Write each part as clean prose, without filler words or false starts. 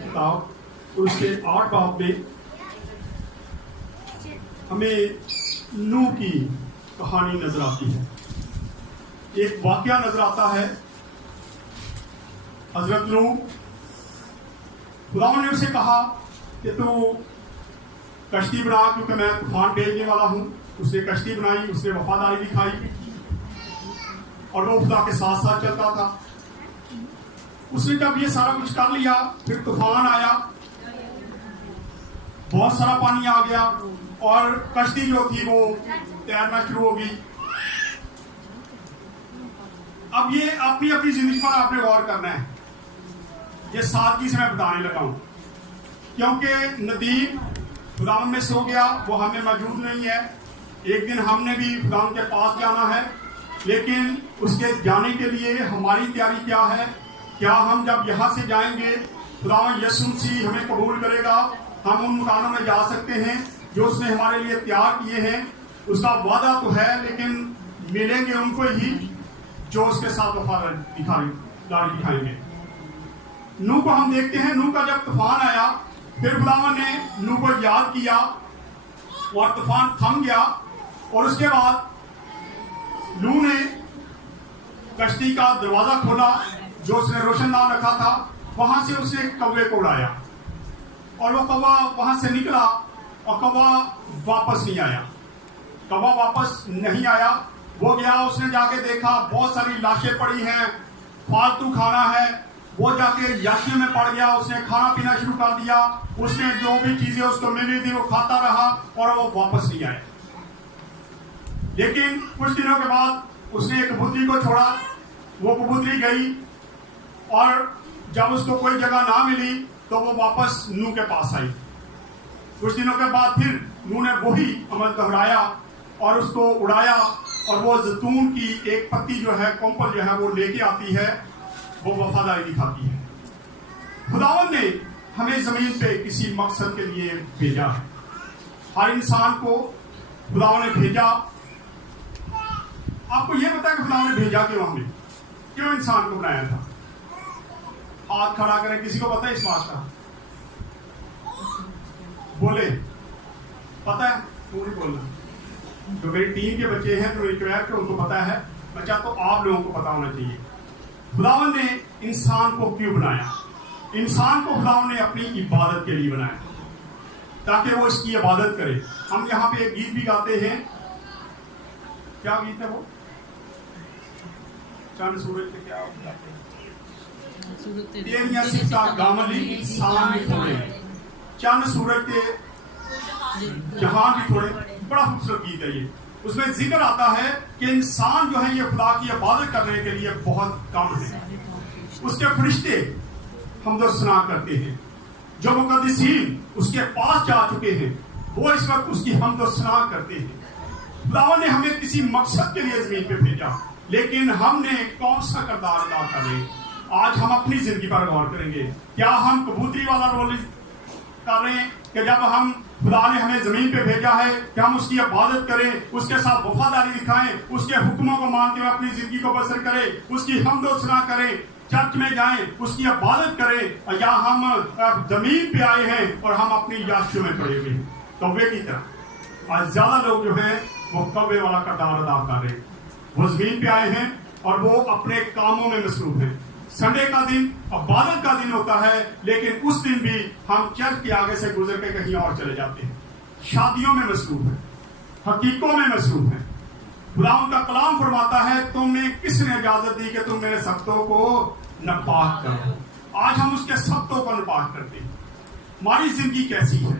کتاب اس کے 8 باب میں ہمیں نوح کی کہانی نظر آتی ہے. ایک واقعہ نظر آتا ہے. حضرت نوح، خدا نے اسے کہا کہ تو کشتی بنا کیونکہ میں طوفان بھیجنے والا ہوں. اس نے کشتی بنائی، اس نے وفاداری دکھائی اور وہ خدا کے ساتھ ساتھ چلتا تھا. اس نے جب یہ سارا کچھ کر لیا، پھر طوفان آیا، بہت سارا پانی آ گیا اور کشتی جو تھی وہ تیرنا شروع ہو گئی. اب یہ اپنی اپنی زندگی پر آپ نے غور کرنا ہے. یہ سادگی سے میں بتانے لگا ہوں کیونکہ ندیم خداوند میں سو گیا، وہ ہمیں موجود نہیں ہے. ایک دن ہم نے بھی خداوند کے پاس جانا ہے، لیکن اس کے جانے کے لیے ہماری تیاری کیا ہے؟ کیا ہم جب یہاں سے جائیں گے خداوند یسوع مسیح ہمیں قبول کرے گا؟ ہم ان مکانوں میں جا سکتے ہیں جو اس نے ہمارے لیے تیار کیے ہیں. اس کا وعدہ تو ہے، لیکن ملیں گے ان کو ہی جو اس کے ساتھ وفاداری دکھائیں گے. نوح کو ہم دیکھتے ہیں. نوح کا جب طوفان آیا، پھر خداوند نے نوح کو یاد کیا اور طوفان تھم گیا. اور اس کے بعد نوح نے کشتی کا دروازہ کھولا جو اس نے روشن دان رکھا تھا. وہاں سے اس نے کوے کو اڑایا اور وہ کوا وہاں سے نکلا اور کوا واپس نہیں آیا. کوا واپس نہیں آیا. وہ گیا، اس نے جا کے دیکھا بہت ساری لاشیں پڑی ہیں، فالتو کھانا ہے. وہ جا کے یاشیوں میں پڑ گیا، اس نے کھانا پینا شروع کر دیا. اس نے جو بھی چیزیں اس کو ملی تھی وہ کھاتا رہا اور وہ واپس نہیں آئے. لیکن کچھ دنوں کے بعد اس نے ایک کبوتری کو چھوڑا. وہ کبوتری گئی اور جب اس کو کوئی جگہ نہ ملی تو وہ واپس نوح کے پاس آئی. کچھ دنوں کے بعد پھر نوح نے وہی عمل دہرایا اور اس کو اڑایا، اور وہ زیتون کی ایک پتی جو ہے، کمپل جو ہے وہ لے کے آتی ہے، وہ وفاداری دکھاتی ہے. خداوند نے ہمیں زمین پہ کسی مقصد کے لیے بھیجا ہے. ہر انسان کو خداوند نے بھیجا. آپ کو یہ پتا ہے کہ خداوند نے بھیجا کیوں؟ ہمیں کیوں انسان کو بنایا تھا؟ ہاتھ کھڑا کریں، کسی کو پتا ہے اس بات کا؟ بولے پتا ہے؟ وہ نہیں بولنا. جو میری ٹیم کے بچے ہیں جو ریکوائر ان کو پتا ہے. میں چاہتا ہوں آپ لوگوں کو پتا ہونا چاہیے خداوند نے انسان کو کیوں بنایا. انسان کو خداوند نے اپنی عبادت کے لیے بنایا تاکہ وہ اس کی عبادت کرے. ہم یہاں پہ ایک گیت بھی گاتے ہیں. کیا گیت ہے وہ؟ چند سورج کے کیا تیریاں سفتا گاملی انسان بھی تھوڑے، چند سورج کے جہان بھی تھوڑے. بڑا خوبصورت گیت ہے یہ. اس میں ذکر آتا ہے کہ انسان جو ہے یہ خدا کی عبادت کرنے کے لیے بہت کم ہے. اس کے فرشتے حمد و ثنا کرتے ہیں. جو مقدسین اس کے پاس جا چکے ہیں وہ اس وقت اس کی حمد و ثنا کرتے ہیں. خداوند نے ہمیں کسی مقصد کے لیے زمین پہ بھیجا، لیکن ہم نے کون سا کردار ادا کرے؟ آج ہم اپنی زندگی پر غور کریں گے. کیا ہم کبوتری والا رول کر رہے ہیں کہ جب ہم خدا نے ہمیں زمین پہ بھیجا ہے کہ ہم اس کی عبادت کریں، اس کے ساتھ وفاداری دکھائیں، اس کے حکموں کو مانتے ہوئے اپنی زندگی کو بسر کریں، اس کی حمد و ثنا کریں، چرچ میں جائیں، اس کی عبادت کریں، یا ہم زمین پہ آئے ہیں اور ہم اپنی یاشیوں میں پڑے ہوئے ہیں کوے کی طرح؟ آج زیادہ لوگ جو ہیں وہ کوے والا کردار ادا کر رہے ہیں. وہ زمین پہ آئے ہیں اور وہ اپنے کاموں میں مصروف ہیں. سنڈے کا دن عبادت کا دن ہوتا ہے، لیکن اس دن بھی ہم چرچ کے آگے سے گزر کے کہیں اور چلے جاتے ہیں. شادیوں میں مصروف ہیں، حقیقوں میں مصروف ہیں. خداوند کا کلام فرماتا ہے تمہیں کس نے اجازت دی کہ تم میرے سبتوں کو نپاک کرو؟ آج ہم اس کے سبتوں کو نپاک کرتے ہیں. ہماری زندگی کیسی ہے؟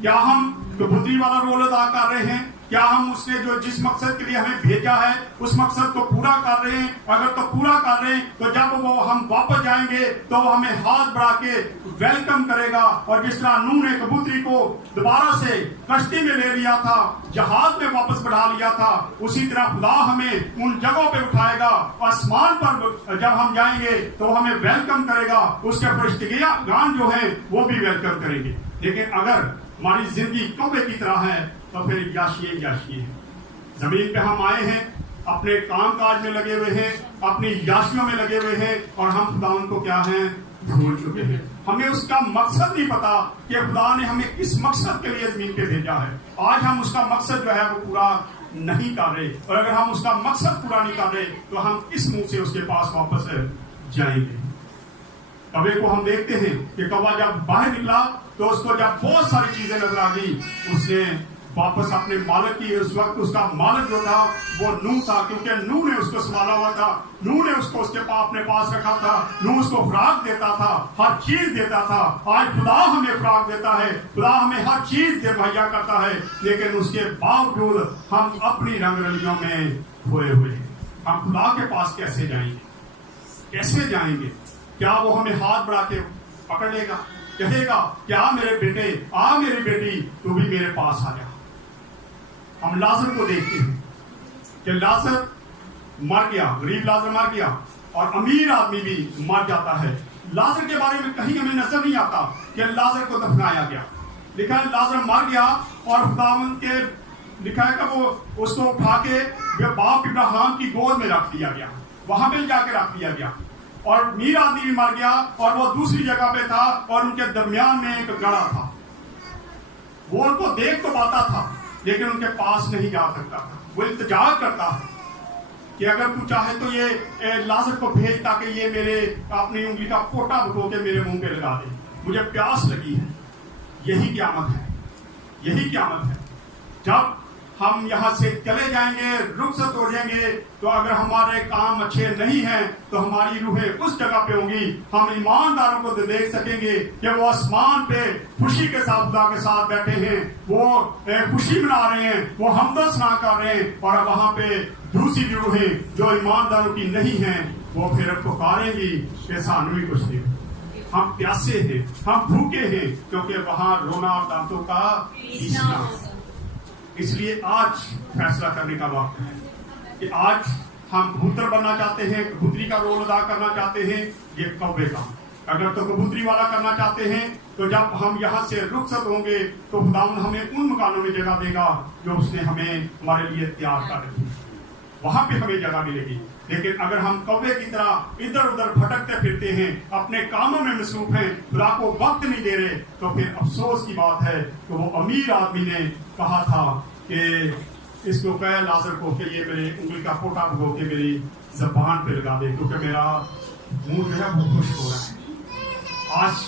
کیا ہم کبوتری والا رول ادا کر رہے ہیں کیا ہم اس نے جو جس مقصد کے لیے ہمیں بھیجا ہے اس مقصد کو پورا کر رہے ہیں؟ اگر تو پورا کر رہے ہیں تو جب وہ ہم واپس جائیں گے تو وہ ہمیں ہاتھ بڑھا کے ویلکم کرے گا. اور جس طرح نوح نے کبوتری کو دوبارہ سے کشتی میں لے لیا تھا, جہاز میں واپس بڑھا لیا تھا, اسی طرح خدا ہمیں ان جگہوں پہ اٹھائے گا. آسمان پر جب ہم جائیں گے تو ہمیں ویلکم کرے گا, اس کے فرشتگان جو ہیں وہ بھی ویلکم کریں گے. لیکن اگر ہماری زندگی کوے کی طرح ہے تو پھر یاشیے ہے. زمین پہ ہم آئے ہیں, اپنے کام کاج میں لگے ہوئے ہیں, اپنی یاشیوں میں لگے ہوئے ہیں, اور ہم خدا ان کو کیا ہیں, بھول چکے ہیں. ہمیں اس کا مقصد نہیں پتا کہ خدا نے ہمیں کس مقصد کے لیے زمین پہ بھیجا ہے. آج ہم اس کا مقصد جو ہے وہ پورا نہیں کر رہے, اور اگر ہم اس کا مقصد پورا نہیں کر رہے تو ہم کس منہ سے اس کے پاس واپس جائیں گے. کوے کو ہم دیکھتے ہیں کہ کوا جب باہر نکلا تو اس کو جب بہت ساری چیزیں نظر آ گئی, اس نے واپس اپنے مالک کی, اس وقت اس کا مالک جو تھا وہ نوح تھا, کیونکہ نوح نے اس کو سنبھالا ہوا تھا, نوح نے اس کو اس کے اپنے پاس رکھا تھا, نوح اس کو خوراک دیتا تھا, ہر چیز دیتا تھا. آج خدا ہمیں خوراک دیتا ہے, خدا ہمیں ہر چیز مہیا کرتا ہے, لیکن اس کے باوجود ہم اپنی رنگ رلیوں میں کھوئے ہوئے ہیں. ہم خدا کے پاس کیسے جائیں گے, کیسے جائیں گے؟ کیا وہ ہمیں ہاتھ بڑھا کے پکڑ لے گا, کہے گا کیا میرے بیٹے, آ میری بیٹی, تو بھی میرے پاس آ جا. ہم لازر کو دیکھتے ہیں کہ لازر مر گیا, غریب لازر مر گیا, اور امیر آدمی بھی مر جاتا ہے. لازر کے بارے میں کہیں ہمیں نظر نہیں آتا کہ لازر کو دفنایا گیا. لکھا ہے لازر مر گیا اور خداوند کے لکھا ہے کہ وہ اس کو اٹھا کے باپ ابراہیم کی گود میں رکھ دیا گیا, وہاں پہ جا کے رکھ دیا گیا. اور امیر آدمی بھی مر گیا اور وہ دوسری جگہ پہ تھا, اور ان کے درمیان میں ایک گڑھا تھا. وہ ان کو دیکھ تو پاتا تھا لیکن ان کے پاس نہیں جا سکتا تھا. وہ التجا کرتا ہے کہ اگر تو چاہے تو یہ لازر کو بھیج تاکہ یہ میرے اپنی انگلی کا پوٹا بھگو کے میرے منہ پہ لگا دے, مجھے پیاس لگی ہے. یہی قیامت ہے, یہی قیامت ہے. جب ہم یہاں سے چلے جائیں گے, رخصت ہو جائیں گے, تو اگر ہمارے کام اچھے نہیں ہیں تو ہماری روحیں اس جگہ پہ ہوں گی. ہم ایمانداروں کو دیکھ سکیں گے کہ وہ آسمان پہ خوشی کے ساتھ خدا کے ساتھ بیٹھے ہیں, وہ خوشی منا رہے ہیں, وہ حمد و ثنا کر رہے ہیں. اور وہاں پہ دوسری روحیں جو ایمانداروں کی نہیں ہیں وہ پھر پکاریں گی کہ سانو بھی کچھ دے. ہم پیاسے ہیں, ہم بھوکے ہیں, کیونکہ وہاں رونا اور دانتوں کا پیسنا. اس لیے آج فیصلہ کرنے کا وقت ہے کہ آج ہم کبوتر بننا چاہتے ہیں, کبوتری کا رول ادا کرنا چاہتے ہیں, یہ کوے کا. اگر تو کبوتری والا کرنا چاہتے ہیں تو جب ہم یہاں سے رخصت ہوں گے تو خداوند ہمیں ان مکانوں میں جگہ دے گا جو اس نے ہمیں ہمارے لیے تیار کر رکھی, وہاں پہ ہمیں جگہ ملے گی. لیکن اگر ہم کوے کی طرح ادھر ادھر بھٹکتے پھرتے ہیں, اپنے کاموں میں مصروف ہیں, خدا کو وقت نہیں دے رہے, تو پھر افسوس کی بات ہے کہ وہ امیر آدمی نے کہا تھا کہ اس کو کہے لازر کو کہ یہ میرے انگلی کا پوٹا بھگو کے میری زبان پہ لگا دے, کیونکہ میرا منہ جو ہے وہ خشک ہو رہا ہے. آج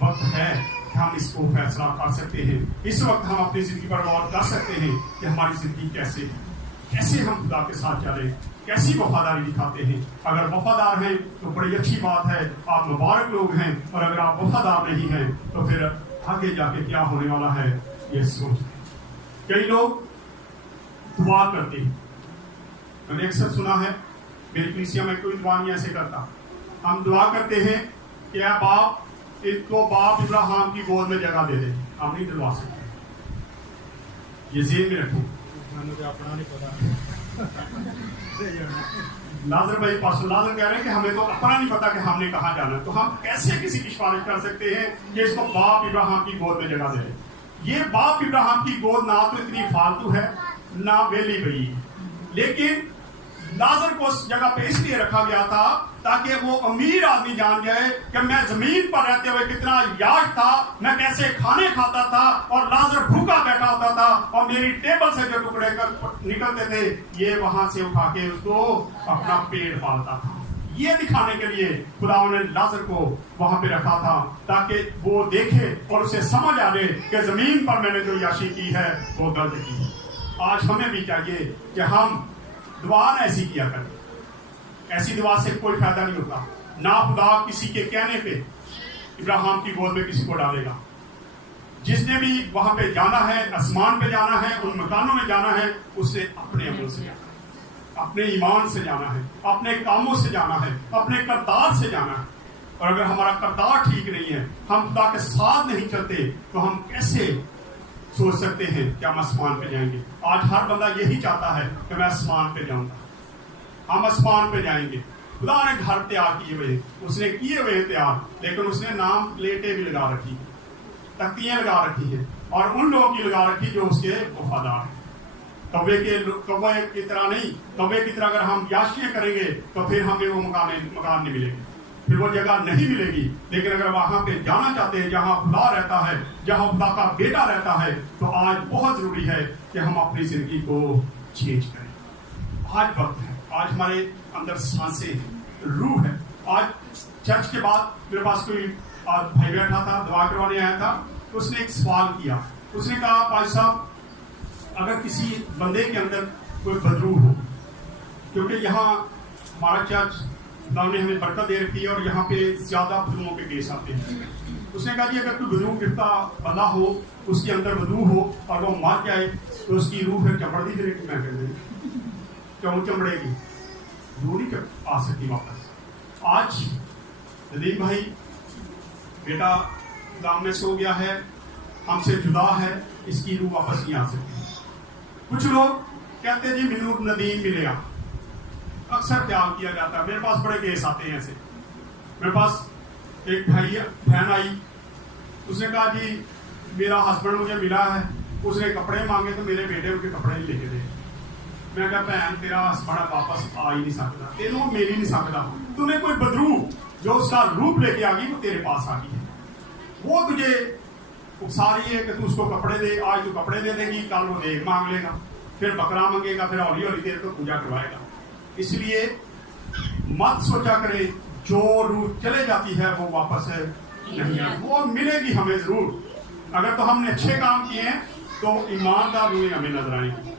وقت ہے کہ ہم اس کو فیصلہ کر سکتے ہیں. اس وقت ہم اپنی زندگی پر غور کر سکتے ہیں کہ ہماری زندگی کیسے ہے, کیسے ہم خدا کے ساتھ چلیں, کیسی وفاداری دکھاتے ہیں. اگر وفادار ہیں تو بڑی اچھی بات ہے, آپ مبارک لوگ ہیں. اور اگر آپ وفادار نہیں ہیں تو پھر آگے جا کے کیا ہونے والا ہے یہ سوچ. کئی لوگ دعا کرتے ہیں, میں نے اکثر سنا ہے, میری کلیسیا میں کوئی دعا نہیں ایسے کرتا. ہم دعا کرتے ہیں کہ اے باپ, ان کو باپ ابراہیم کی گود میں جگہ دے دے. ہم نہیں دلوا سکتے, یہ ذہن میں رکھیں. مجھے اپنا نہیں پتا. ناظر بھائی پاسٹر ناظر کہہ رہے ہیں کہ ہمیں تو اپنا نہیں پتا کہ ہم نے کہاں جانا ہے, تو ہم کیسے کسی کی سفارش کر سکتے ہیں کہ اس کو باپ ابراہیم کی گود میں جگہ دے. یہ باپ ابراہیم کی گود نہ تو اتنی فالتو ہے نہ ویلی گئی, لیکن ناظر کو اس جگہ پہ اس لیے رکھا گیا تھا تاکہ وہ امیر آدمی جان جائے کہ میں زمین پر رہتے ہوئے کتنا یاش تھا, میں کیسے کھانے کھاتا تھا, اور ناظر بھوکا بیٹھا ہوتا تھا, اور میری ٹیبل سے جو ٹکڑے نکلتے تھے یہ وہاں سے اٹھا کے اس کو اپنا پیٹ پالتا تھا. یہ دکھانے کے لیے خدا نے ناظر کو وہاں پہ رکھا تھا تاکہ وہ دیکھے اور اسے سمجھ آ جائے کہ زمین پر میں نے جو یاشی کی ہے وہ غلط کی ہے. آج ہمیں بھی چاہیے کہ ہم دعا نہ ایسی کیا کریں. ایسی دعا سے کوئی فائدہ نہیں ہوتا. نہ خدا کسی کے کہنے پہ ابراہیم کی گود میں کسی کو ڈالے گا. جس نے بھی وہاں پہ جانا ہے، آسمان پہ جانا ہے، ان مکانوں میں جانا ہے، اسے اپنے عمل سے جانا ہے، اپنے ایمان سے جانا ہے، اپنے کاموں سے جانا ہے، اپنے کردار سے جانا ہے. اور اگر ہمارا کردار ٹھیک نہیں ہے، ہم خدا کے ساتھ نہیں چلتے، تو ہم کیسے سوچ سکتے ہیں کہ ہم آسمان پہ جائیں گے؟ آج ہر بندہ یہی چاہتا ہے کہ میں آسمان پہ جاؤں گا، ہم آسمان پہ جائیں گے. خدا نے گھر تیار کیے ہوئے، اس نے کیے ہوئے تیار، لیکن اس نے نام پلیٹیں بھی لگا رکھی ہیں، تختیاں لگا رکھی ہیں، اور ان لوگوں کی لگا رکھی جو اس کے وفادار ہیں. کوے کی طرح نہیں، کوے کی طرح اگر ہم یاشیاں کریں گے تو پھر ہمیں وہ مکان نہیں ملے گی، پھر وہ جگہ نہیں ملے گی. لیکن اگر وہاں پہ جانا چاہتے ہیں جہاں خدا رہتا ہے، جہاں خدا کا بیٹا رہتا ہے، تو آج بہت ضروری ہے کہ ہم اپنی زندگی کو چینج کریں. آج وقت ہے، آج ہمارے اندر سانسیں ہیں، روح ہے. آج چرچ کے بعد میرے پاس کوئی بھائی بیٹھا تھا، دعا کروانے آیا تھا، تو اس نے ایک سوال کیا. اس نے کہا بھائی صاحب، اگر کسی بندے کے اندر کوئی بدرو ہو، کیونکہ یہاں ہمارا چرچ خدا نے ہمیں برکت دے رکھی ہے اور یہاں پہ زیادہ بدروؤں کے کیس آتے ہیں. اس نے کہا جی اگر کوئی بدرو گرفتہ بندہ ہو، اس کے اندر بدرو ہو اور وہ مر جائے تو اس کی روح پھر چمڑ دی جائے گی. میں کہہ دیں کیوں چمڑے گی؟ روح نہیں آ سکتی واپس. آج ندیم بھائی بیٹا خدا میں سو گیا ہے، ہم سے جدا ہے، اس کی روح واپس نہیں آ سکتی. کچھ لوگ کہتے ہیں جی منور ندیم ملے گا، اکثر خیال کیا جاتا ہے. میرے پاس بڑے کیس آتے ہیں ایسے. میرے پاس ایک بہن آئی، اس نے کہا جی میرا ہسبینڈ مجھے ملا ہے، اس نے کپڑے مانگے تو میرے بیٹے ان کے کپڑے نہیں لے کے دے. میں کہا بہن تیرا ہسبینڈ واپس آ ہی نہیں سکتا، تینوں میری نہیں سکتا. تمہیں کوئی بدرو جو اس کا روپ لے کے آ گئی وہ تیرے پاس آ گئی ہے، وہ تجھے اکسا رہی ہے کہ تو اس کو کپڑے دے. آج تو کپڑے دے دے گی، کل وہ دیگ مانگ لے گا، پھر بکرا مانگے گا، پھر ہولی ہولی تیرے کو پوجا کروائے گا. اس لیے مت سوچا کرے جو روح چلے جاتی ہے وہ واپس ہے نہیں ہے، وہ ملے گی ہمیں ضرور. اگر تو ہم نے اچھے کام کیے ہیں تو ایماندار روحیں ہمیں نظر آئیں گی.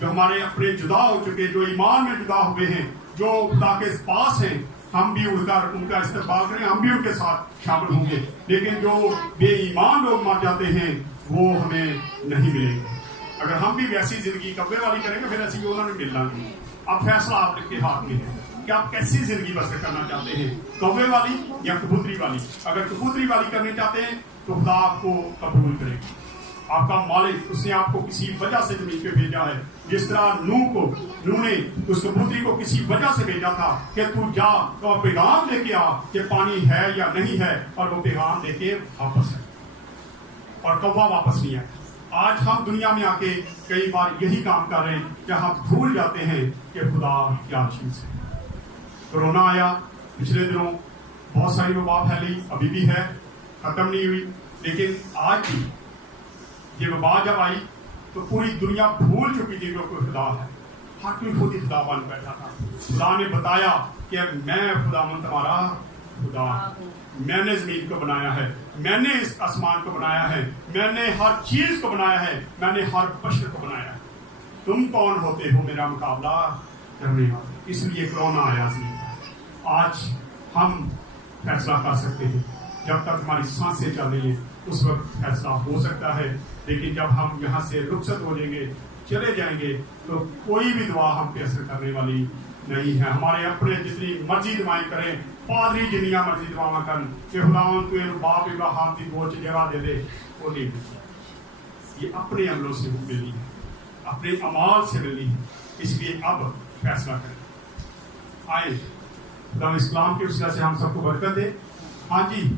جو ہمارے اپنے جدا ہو چکے، جو ایمان میں جدا ہوئے ہیں، جو خدا کے پاس ہیں، ہم بھی اڑ کر ان کا استقبال کریں، ہم بھی ان کے ساتھ شامل ہوں گے. لیکن جو بے ایمان لوگ مر جاتے ہیں وہ ہمیں نہیں ملیں گے. اگر ہم بھی ویسی زندگی کبے والی کریں گے پھر ایسی انہوں نے ملنا نہیں. اب فیصلہ آپ کے ہاتھ میں ہے کہ آپ کیسی زندگی بسر کرنا چاہتے ہیں، کوے والی یا کبوتری والی. اگر کبوتری والی کرنی چاہتے ہیں تو خدا آپ کو قبول کرے گا. آپ کا مالک، اس نے آپ کو کسی وجہ سے زمین پہ بھیجا ہے. جس طرح نوح نے اس کبوتری کو کسی وجہ سے بھیجا تھا کہ تو جا اور پیغام لے کے آ کہ پانی ہے یا نہیں ہے، اور وہ پیغام لے کے واپس ہے، اور کوا واپس نہیں ہے. آج ہم دنیا میں آ کے کئی بار یہی کام کر رہے ہیں کہ ہم بھول جاتے ہیں کہ خدا کیا چیز ہے. کورونا آیا پچھلے دنوں، بہت ساری وبا پھیلی، ابھی بھی ہے، ختم نہیں ہوئی. لیکن آج بھی یہ وبا جب آئی تو پوری دنیا بھول چکی تھی کہ کوئی خدا ہے. ہر کوئی خود ہی خدا بن بیٹھا تھا. خدا نے بتایا کہ میں خدا من تمہارا خدا، میں نے زمین کو بنایا ہے، میں نے اس آسمان کو بنایا ہے، میں نے ہر چیز کو بنایا ہے، میں نے ہر بشر کو بنایا ہے. تم کون ہوتے ہو میرا مقابلہ کرنے والے؟ اس لیے کورونا آیا زمین پر. آج ہم فیصلہ کر سکتے ہیں. جب تک ہماری سانسیں چل رہی ہیں اس وقت فیصلہ ہو سکتا ہے. لیکن جب ہم یہاں سے رخصت ہو جائیں گے، چلے جائیں گے، تو کوئی بھی دعا ہم پہ اثر کرنے والی نہیں ہے. ہمارے اپنے جتنی مرضی دعائیں کریں، پادری جنیا مرضی دعا کریں کہ خداوند تو باپ ابراہیم کی گوچ جگہ دے دے، وہ نہیں ملتی. یہ اپنے عملوں سے ملی ہے، اپنے اعمال سے ملی ہے. اس لیے اب فیصلہ کریں. آئے خدا اسلام کے وسیلہ سے ہم سب کو برکت دے. ہاں جی.